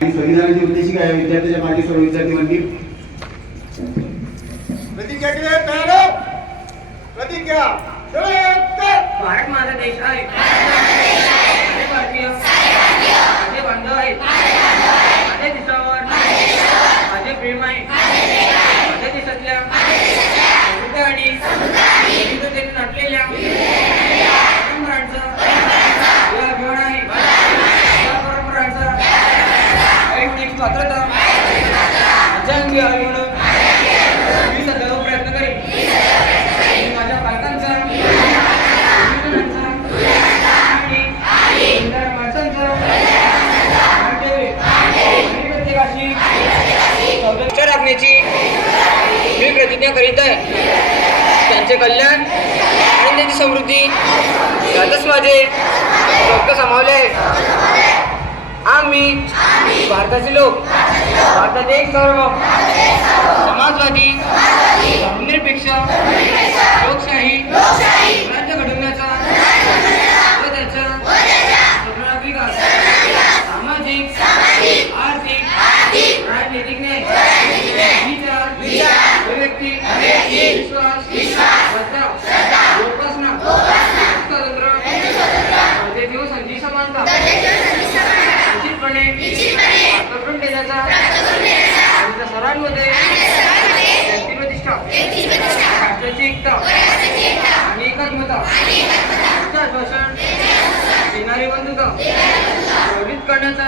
संविधानाची उद्देशिका आहे. विद्यार्थ्याच्या मागे सर्व विद्यार्थी मंडळी प्रतिज्ञा केली. तयार प्रतिज्ञा. भारत माझा देश आहे. माझे भारतीय माझे बांधव आहेत. माझ्या देशावर माझे प्रेम आहे. माझ्या देशातल्या समृद्ध आणि विविधतेने नटलेल्या परंपरांचं अभिमान आहे. या परंपरांचा ऐतिहासिक स्वातंत्र्य माझ्या अंगी आहे म्हणून मी सदैव प्रयत्न करेन. मी माझ्या पालकांचा राखण्याची मी प्रतिज्ञा करीत आहे. त्यांचे कल्याण आणि त्यांची समृद्धी यातच माझे रक्त सामावले आहे. आम्ही भारताचे लोक भारतात एक सर्व समाजवादी धर्मनिरपेक्ष लोकशाही राज्य घडवण्याचा व त्याचा सर्वांगीण विकास सामाजिक आर्थिक राजनैतिक न्याय विचार व्यक्ती विश्वास श्रद्धा जोपासना स्वातंत्र्य देव संधी समानता निश्चितपणे करून देण्याचा आमच्या सर्वांमध्ये व्यक्तिप्रतिष्ठा राष्ट्राची एकता आणि एकात्मता भाषण देणारी बंधुता प्रवृत्त करण्याचा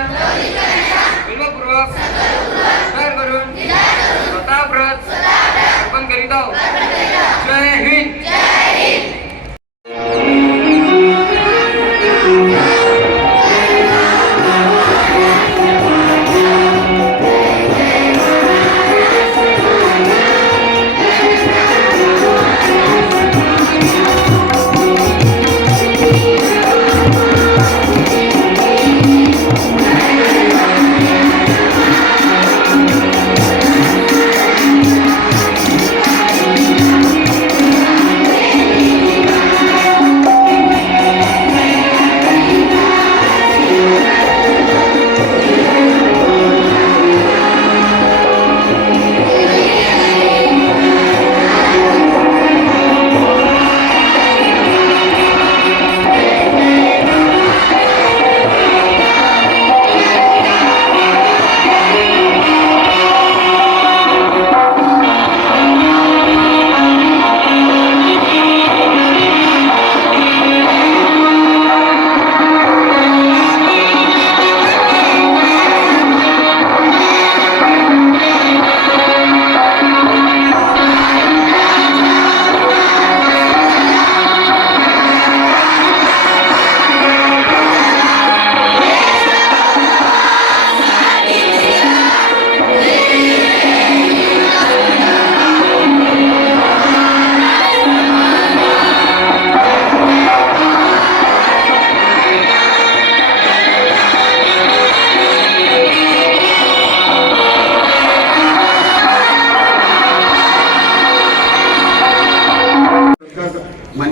विनयपूर्वक विचार करून स्वतः व्रत अर्पण करीत आहोत. जय हिंद.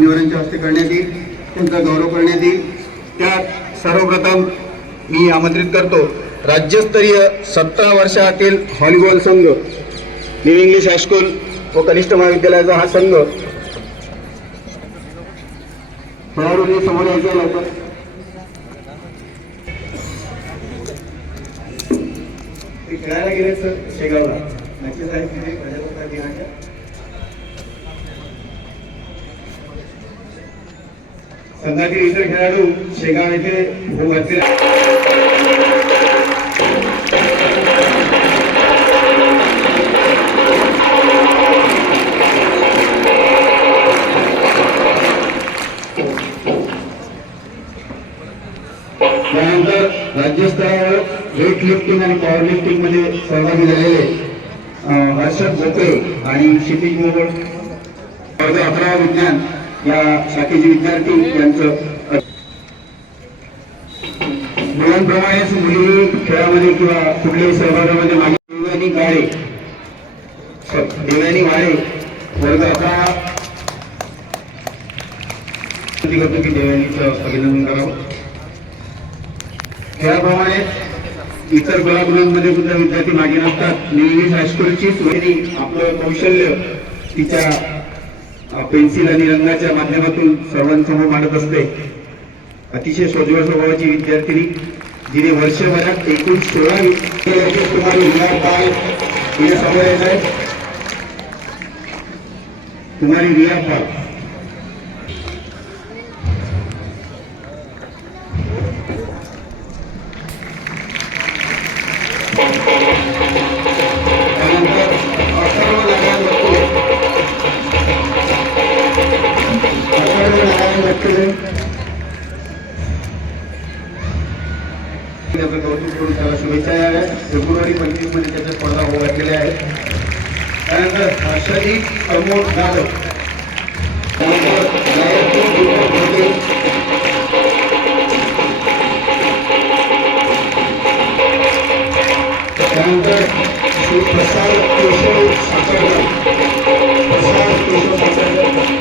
मान्यवरांच्या हस्ते करण्यात येईल, त्यांचा गौरव करण्यात येईल. त्यात सर्वप्रथम मी आमंत्रित करतो राज्यस्तरीय 17 वर्षातील व्हॉलीबॉल संघ, न्यू इंग्लिश हायस्कूल व कनिष्ठ महाविद्यालयाचा हा संघ. खेळाडूंनी समोर यायचं लवकर. ते खेळायला गेले सर शेगावला मॅचेस आहेत तिथे प्रजासत्ताक दिनाच्या. संघातील इतर खेळाडू शेगाव येथे भोग घातलेले. त्यानंतर राज्यस्तरावर वेट लिफ्टिंग आणि पॉवर लिफ्टिंग मध्ये सहभागी झालेले हर्षद भोकरे आणि क्षितिज मोहोळ वर्ग 11 विज्ञान या शाखेचे विद्यार्थी यांचं. मुलांप्रमाणेच मुली खेळामध्ये किंवा कुठल्याही सहभागामध्ये मागे. देवयानी वाळे वर्ग 11 करतो की देवयानीचं अभिनंदन करावं. खेळाप्रमाणे इतर कलागृहांमध्ये सुद्धा विद्यार्थी मागे नसतात. न्यू इंग्लिश हायस्कूलची सोयरी आपलं कौशल्य तिच्या पेन्सिल आणि रंगाच्या माध्यमातून सर्वांसमोर मांडत असते. अतिशय सोज्वळ स्वभावाची विद्यार्थिनी जिने वर्षभरात एकूण 16 तुम्हाला रिया पाल समोर येत आहे. तुम्हाला रिया पाल कौतुक करून त्याला शुभेच्छा याव्या. फेब्रुवारी 25 मध्ये त्याच्या स्पर्धा होऊ घातलेल्या आहेत. त्यानंतर हर्षदीप प्रमोद जाधव, त्यानंतर श्री प्रसाद केशव साखरकर, प्रसाद केशव साखरकर,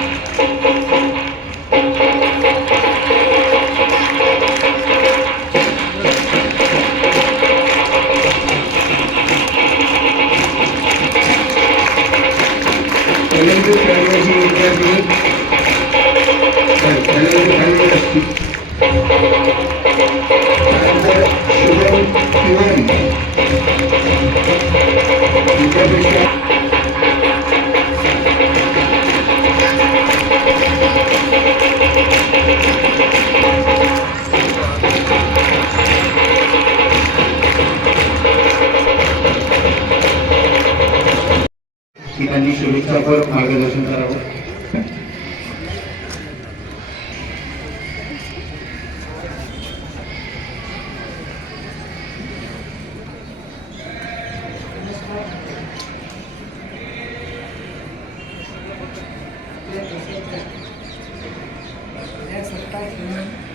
त्यांनी शुभेच्छापर मार्गदर्शन करावं.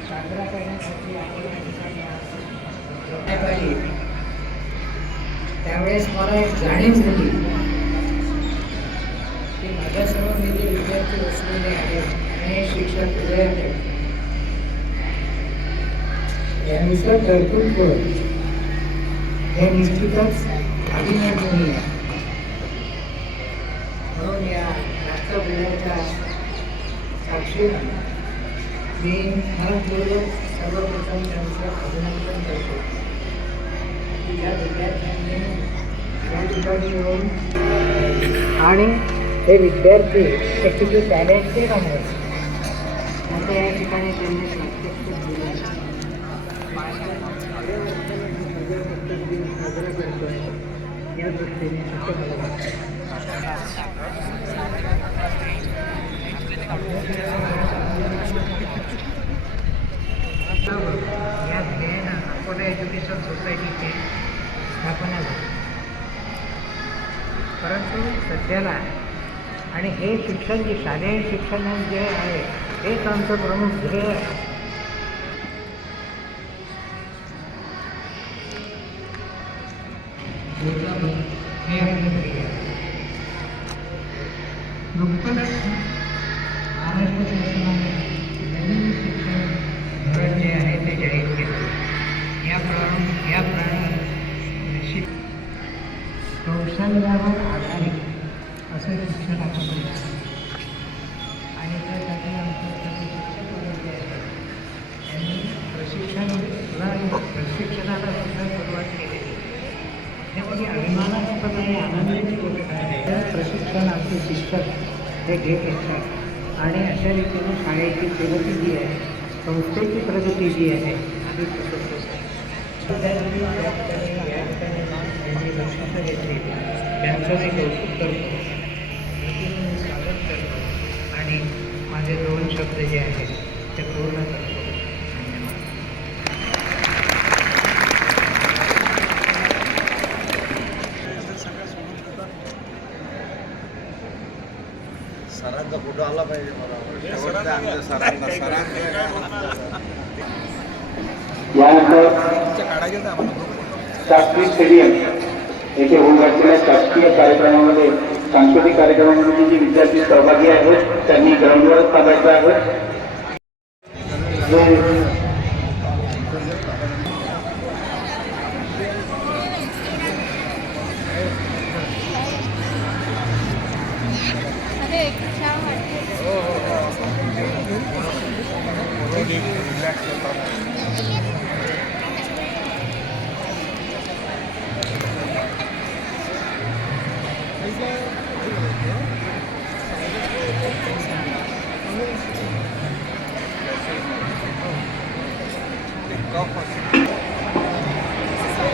साजरा करण्यासाठी त्यावेळेस मला एक जाणीव झाली की माझ्यासमोर मी जे विद्यार्थी बसलेले आहेत आणि हे शिक्षक उभे आहेत यानुसार तरतूद करून हे निश्चितच अभिनंदनीय आहे. म्हणून या राष्ट्रपित्याच्या साक्षीने मी मनपूर्वक सर्वप्रथम त्यांचं अभिनंदन करतो की या विद्यार्थ्यांनी या ठिकाणी येऊन आणि हे विद्यार्थी त्याची टॅलेंटेड आहेत आता या ठिकाणी त्यांनी प्रत्यक्ष दिलं साजरा करतो या दृष्टीने असं मला वाटतं. या ध्येयानं अकोला एज्युकेशन सोसायटीची स्थापना झाली. परंतु सध्याला आणि हे शिक्षण जे शालेय शिक्षण जे आहे हेच आमचं प्रमुख ध्येय आहे. नुकतंच महाराष्ट्र शासनाने कर्तव्यावर आधारित असं शिक्षण आपण दिलं आहे. आणि त्यासाठी आमचे सगळे शिक्षक वर्ग जे आहेत त्यांनी प्रशिक्षणाला सुद्धा सुरुवात केलेली. हे म्हणजे अभिमानास्पद आणि आनंदाची गोष्ट आहे. त्या प्रशिक्षण आमचे शिक्षक हे घेत असतात आणि अशा रीतीने शाळेची प्रगती जी आहे, संस्थेची प्रगती जी आहे ती सुसंत होते. विद्यार्थी या ठिकाणी बक्षिसं घेतली त्यांचं मी कौतुक करतो, मी स्वागत करतो आणि माझे 2 शब्द जे आहेत ते पूर्ण करतो. धन्यवाद. सरांचा फोटो आला पाहिजे मला. यानंतर शास्त्रीय स्टेडियम येथे होऊ घातलेल्या शासकीय कार्यक्रमामध्ये सांस्कृतिक कार्यक्रमामध्ये जे विद्यार्थी सहभागी आहेत त्यांनी ग्राउंडवरच थांबायचं आहे.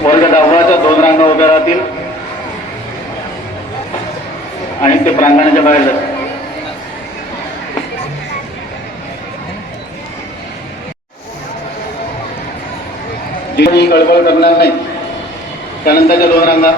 वर्ग 10च्या 2 रांगा उभ्या राहतील आणि ते प्रांगणाच्या बाहेर जातील. जी गडबड करणार नाही. त्यानंतरच्या 2 रांगा